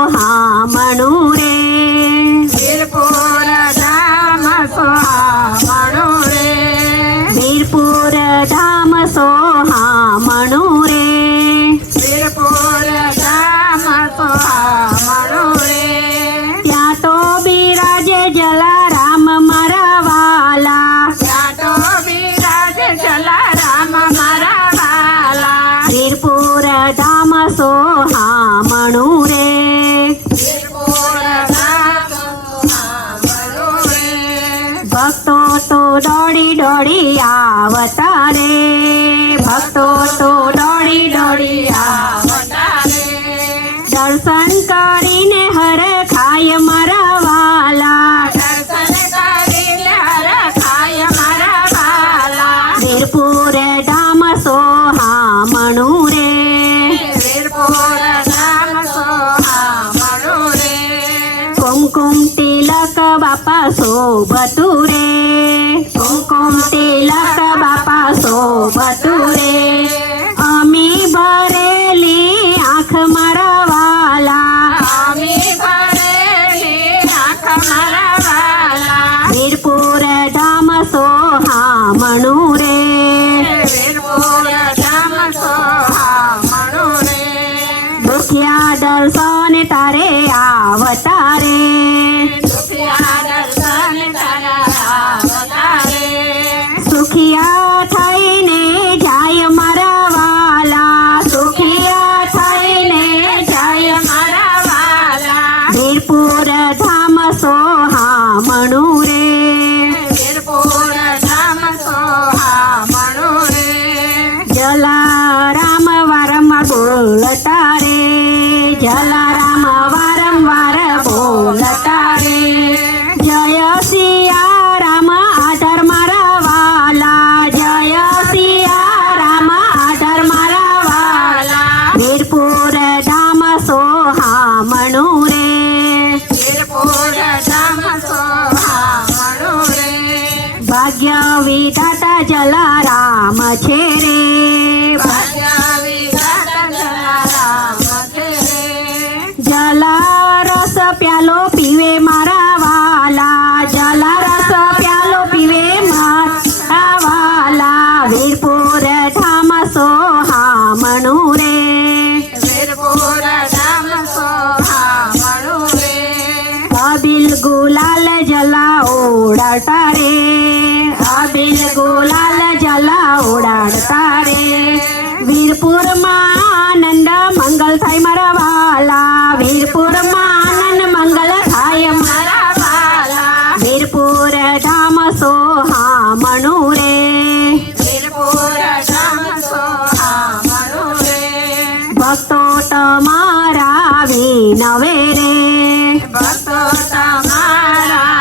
સોહામણું રે વીરપુર ધામ સોહામણું રે વીરપુર ધામ સોહામણું રે વીરપુર ધામ સોહામણું રે ત્યાં તો બિરાજે જલારામ મારા વાલા ત્યાં તો બિરાજે જલારામ મારા વાલા વીરપુર ધામ સોહામણું રે વીરપુર ધામ સોહામણું રે ભક્તો તો દોડી દોડી આવતા રે ભક્તો તો દોડી દોડી આવતા રે દર્શન કરીને હર ખાય મારા વાલા દર્શન કરીને હરખાય મારા વાલા વીરપુર ધામ સોહામણું રે વીરપુર ધામ સોહામણું રે કુમકુમ તિલક બાપા શોભતું રે કુમકુમ તિલક બાપા શોભતું રે અમી ભરેલી આંખ મારા વાલા અમી ભરેલી આંખ મારા વાલા વીરપુર ધામ સોહામણું રે વીરપુર ધામ સોહામણું રે દુખિયા દર્શન તારે આવતા રે દુખિયા દર્શન તારા આવતા રે સુખિયા થઈને જાય મારા વાલા સુખિયા થઈને જાય મારા વાલા વીરપુર ધામ સોહામણું રે વીરપુર ધામ સોહામણું રે જલારામ વારંવાર બોલતા રે જલારામ વારંવાર બોલતા રે જય સિયારામ આધાર મારા વાલા જય સિયારામ આધાર મારા વાલા વીરપુર ધામ સોહામણું રે વીરપુર ધામ સોહામણું રે ભાગ્ય વિધાતા જલારામ છે રે ભાગ્ય વિધાતા જલારામ છે રે જલારસ પ્યાલો પીવે મારા વાલા જલારસ પ્યાલો પીવે મારા વાલા વીરપુર ધામ સોહામણું રે વીરપુર ધામ સોહામણું રે અબિલ ગુલાલ જલા ઓડાડતા રે અબિલ ગુલાલ જલા ઓડાડતા રે વીરપુરમાં આનંદ મંગલ થાય મારા વાલા વીરપુરમાં આનંદ મંગલ થાય મારા વાલા વીરપુર ધામ સોહામણું રે વીરપુર ધામ સોહામણું રે ભક્તો તમારા વિનવે રે ભક્તો તમારા